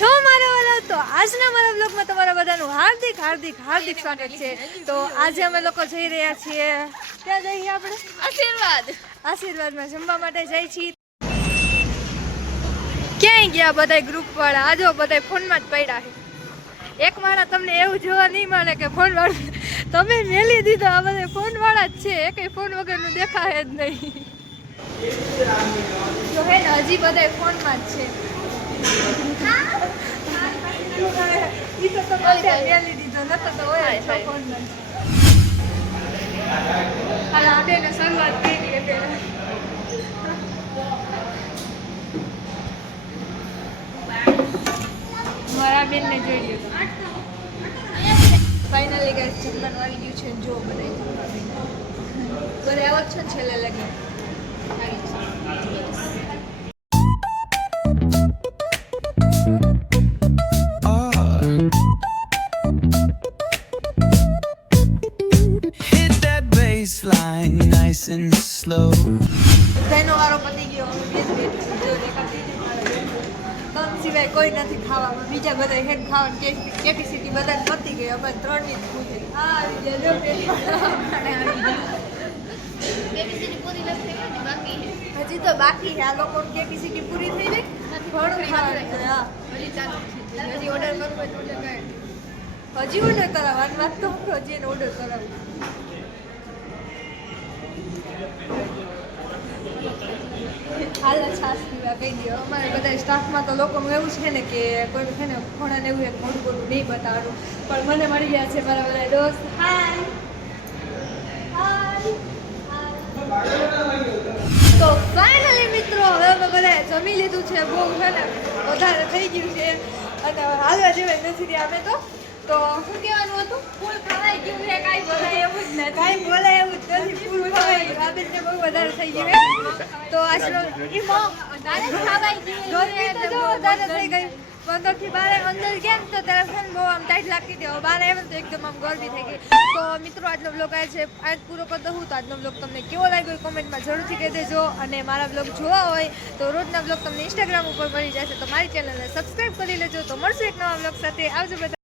છો મારા વાલા. તો આજના મારા બ્લોગમાં તમારા બધાનું હાર્દિક હાર્દિક હાર્દિક સ્વાગત છે. તો આજે અમે લોકો જઈ રહ્યા છીએ, ક્યાં જઈએ આપણે? આશીર્વાદમાં જમવા માટે જઈ છીએ. ક્યાંય ગયા બધા ગ્રુપ વાળા? આજો બધા ફોનમાં જ પડ્યા છે. એક માળા તમને એવું જોવા નહીં મળે કે ફોન વાળા તમે મેલી દીધો. આ બધા ફોન વાળા જ છે, એકેય ફોન વગરનું દેખાય જ નહીં. તો હે ને હજી બધા ફોનમાં જ છે. ઈ તો મેલી દીધો નતો તો હોય જ ફોનમાં. હાલ આપણે શરૂઆત કરીએ પહેલા. મારા બેનને જોઈ લ્યો. ફાઇનલી ગાઈસ જમવાનું આવી ગયું છે. જો બધા ઘરે આવો છો છેલ્લે લગી Hit that baseline nice and slow. તેનો વારો પતી ગયો. બે જ બેઠું જો દેખાતી તમ સિવાય કોઈ નથી ખાવામાં. બીજા બધા હેડ ખાવાની કેપેસિટી બધાને પતી ગઈ. અમે 3 ની જ પૂછે. આ આવી ગયા જો પેટ હજી તો બાકી છે. આ લોકોની કેપેસિટી પૂરી થઈ ગઈ. ઘણું ખાવાનું છે. હા હજી ઓર્ડર કરવો હોય તો હજી ઓર્ડર કરાવવાની વાત તો હજી એને ઓર્ડર કરાવું. હાલ છાસ પીવા કહી દો. અમારે બધા સ્ટાફમાં તો લોકોનું એવું છે ને કે કોઈ છે ને ઘણાને એવું એક મોટું મોટું નહીં બતાવવાનું, પણ મને મળી ગયા છે મારા બધા દોસ્ત. હાય તો ફાઇનલી મિત્રો હવે અમે બધાએ જમી લીધું છે. બહુ છે ને વધારે થઈ ગયું છે અને હાલવા જેવાય નથી રહ્યા અમે તો. તો શું કહેવાનું હતું? ફૂલ ખવાઈ ગયું છે. કાંઈ બોલાય એવું જ નથી. કાંઈ બોલાય એવું જ નથી. ફૂલ ખવાઈ ગયું. આ બેનને બહુ વધારે થઈ ગયું. તો આજનો ગરમી તો જો વધારે થઈ ગઈ. 15 થી 12 અંદર કેમ તો ત્યારે ફેન બહુ આમ ટાઈટ લાગતી હતી. હવે 12 આવ્યો તો એકદમ આમ ગરમી થઈ ગઈ. તો મિત્રો આજનો બ્લોગ આજ પૂરો કરી દઉં. તો આજનો બ્લોગ તમને કેવો લાગ્યો કોમેન્ટમાં જરૂરથી કહી દેજો. અને મારા બ્લોગ જોવા હોય તો રોજના બ્લોગ તમને ઇન્સ્ટાગ્રામ ઉપર મળી જશે. તો મારી ચેનલને સબસ્ક્રાઈબ કરી લેજો. તો મળશું એક નવા બ્લોગ સાથે. આવજો બધા.